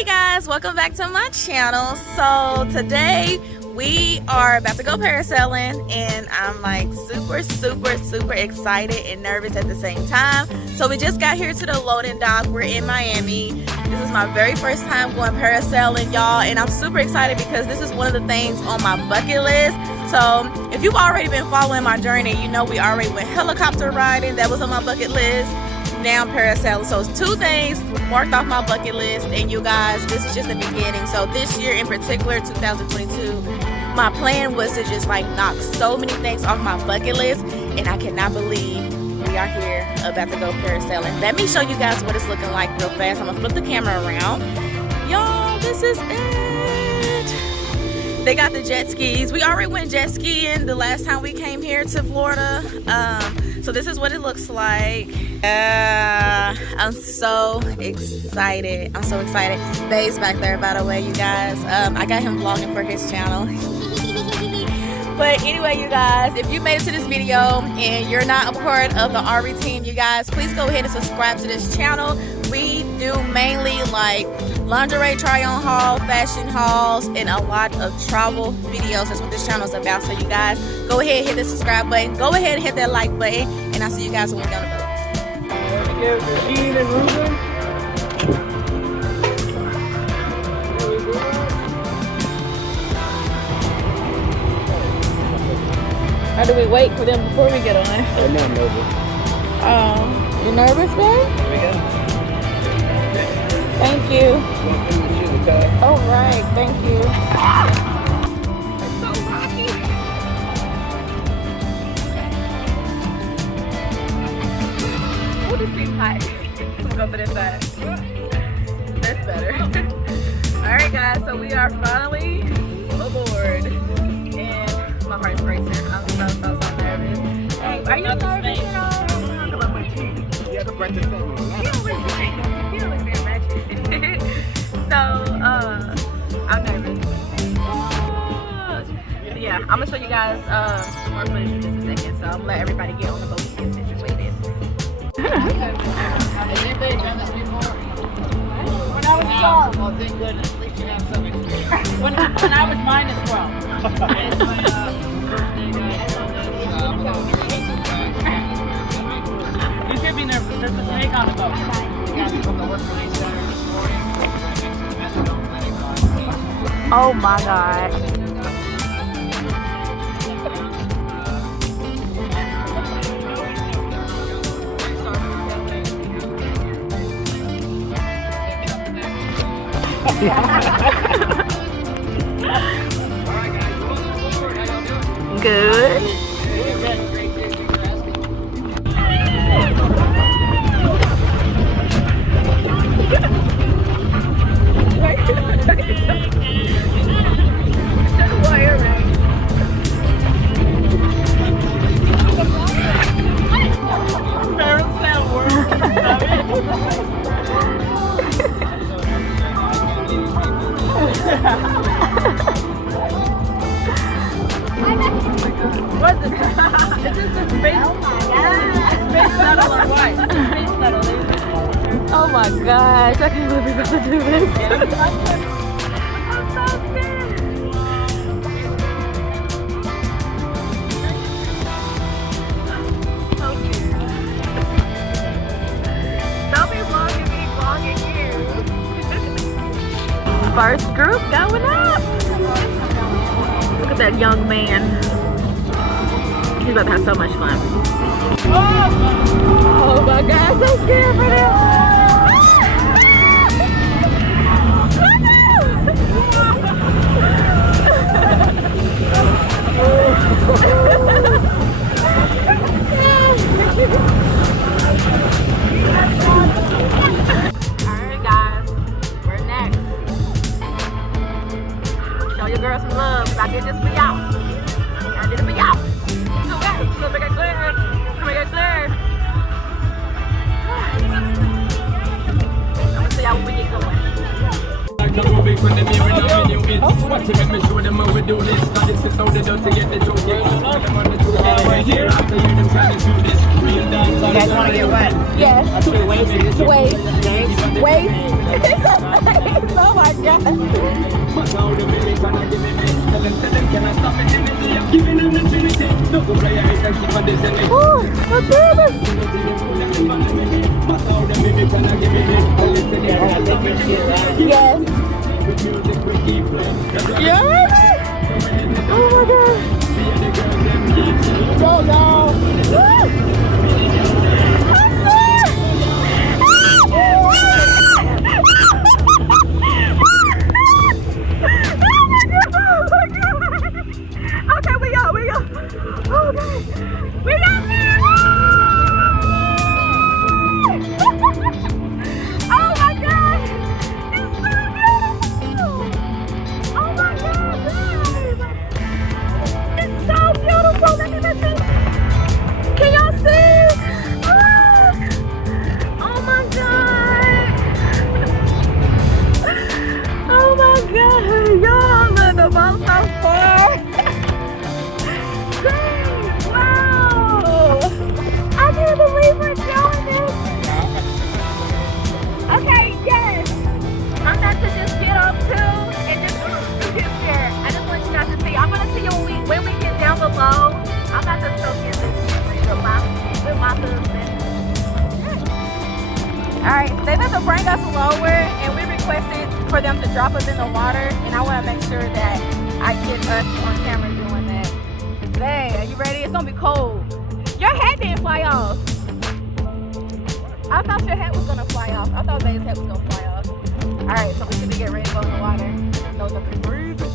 Hey guys, welcome back to my channel. So today we are about to go parasailing and I'm like super excited and nervous at the same time. So we just got here to the loading dock. We're in Miami. This is my very first time going parasailing, y'all, and I'm super excited because this is one of the things on my bucket list. So if you've already been following my journey, you know we already went helicopter riding. That was on my bucket list. Now I'm parasailing. So it's two things marked off my bucket list, and you guys, this is just the beginning. So this year in particular, 2022, my plan was to just like knock so many things off my bucket list, and I cannot believe we are here about to go parasailing. Let me show you guys what it's looking like real fast. I'm gonna flip the camera around. Y'all, this is it. They got the jet skis. We already went jet skiing the last time we came here to Florida. So this is what it looks like. I'm so excited. I'm so excited. Babe's back there, by the way, you guys. I got him vlogging for his channel. But anyway, you guys, if you made it to this video and you're not a part of the Arie team, you guys, please go ahead and subscribe to this channel. We do mainly like lingerie try-on haul, fashion hauls, and a lot of travel videos. That's what this channel is about. So you guys, go ahead and hit the subscribe button. Go ahead and hit that like button, and I'll see you guys when we get on the boat. How do we wait for them before we get on? I'm not nervous. Oh, you nervous, babe? Here we go. Thank you. Welcome to the car. All right, thank you. It's so rocky. Oh, this seems hot. Let's go for this side. That's better. All right, guys. So we are finally aboard, and my heart's racing. I'm so nervous. Hey, are you nervous at all? You have to practice that one. So, I'm nervous. Yeah, I'm gonna show you guys more footage in just a second. So I'm gonna let everybody get on the boat and get situated. Has anybody done this before? When I was 12. Well, thank goodness. At least you have some experience. When I was minus 12. It's my birthday, You should be nervous. There's a snake on the boat. You got me from the work release center this morning. Oh my God. Good. What is this? Is this the space? Oh my God. Space shuttle or what? Space shuttle. Oh my gosh, I can't believe we're gonna do this. I'm so scared. So cute. Don't be vlogging me, vlogging you. First group going up. Look at that young man. He's about to have so much fun. Oh my God, I'm so scared for them. Alright guys, we're next. Show your girls some love, because I did this for y'all. I did it for y'all. Okay, so make it clear. Make it clear. I'm gonna see y'all when we get going. Watch it, make sure them how we do this. Got this is how they do to get the truth. Them on the truth. Here after you them trying to do this. Real dance. You guys want to get wet? Yes. That's what waist. Waist. Waist. Oh Yes. You ready? Oh my god. Go, y'all. Okay, we go. Okay. We got there. Oh my god. It's so beautiful. Oh my god, guys. It's so beautiful. Let me see. Can y'all see? Oh my god. Oh my god. Y'all look the boat so far. Dang, wow. I can't believe we're doing this. Okay, yes. I'm about to just get up too and just get there. I just want you guys to see. I'm gonna see you when we get down below. I'm about to soak in this with my husband. Alright, they had to bring us lower and we requested for them to drop us in the water, and I want to make sure that I get us on camera doing that. Dang, are you ready? It's gonna be cold. Your hat didn't fly off. I thought your hat was gonna fly off. I thought Babe's hat was gonna fly off. Alright, so we need to get ready to go in the water. Those are freezing.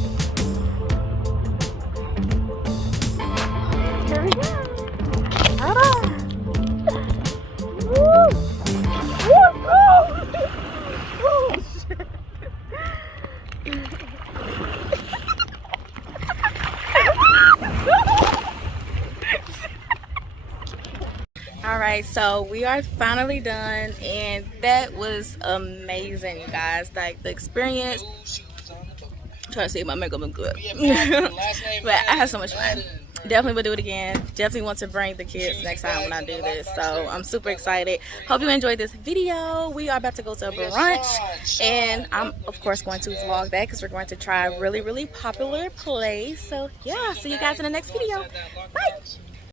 Here we go. Ah. Woo. Woo. Oh, shit. All right, so we are finally done, and that was amazing, you guys. Like the experience. I'm trying to see if my makeup looks good, but I had so much fun. Definitely will do it again. Definitely want to bring the kids next time when I do this. So I'm super excited. Hope you enjoyed this video. We are about to go to a brunch, and I'm of course going to vlog that because we're going to try a really popular place. So yeah, see you guys in the next video. Bye.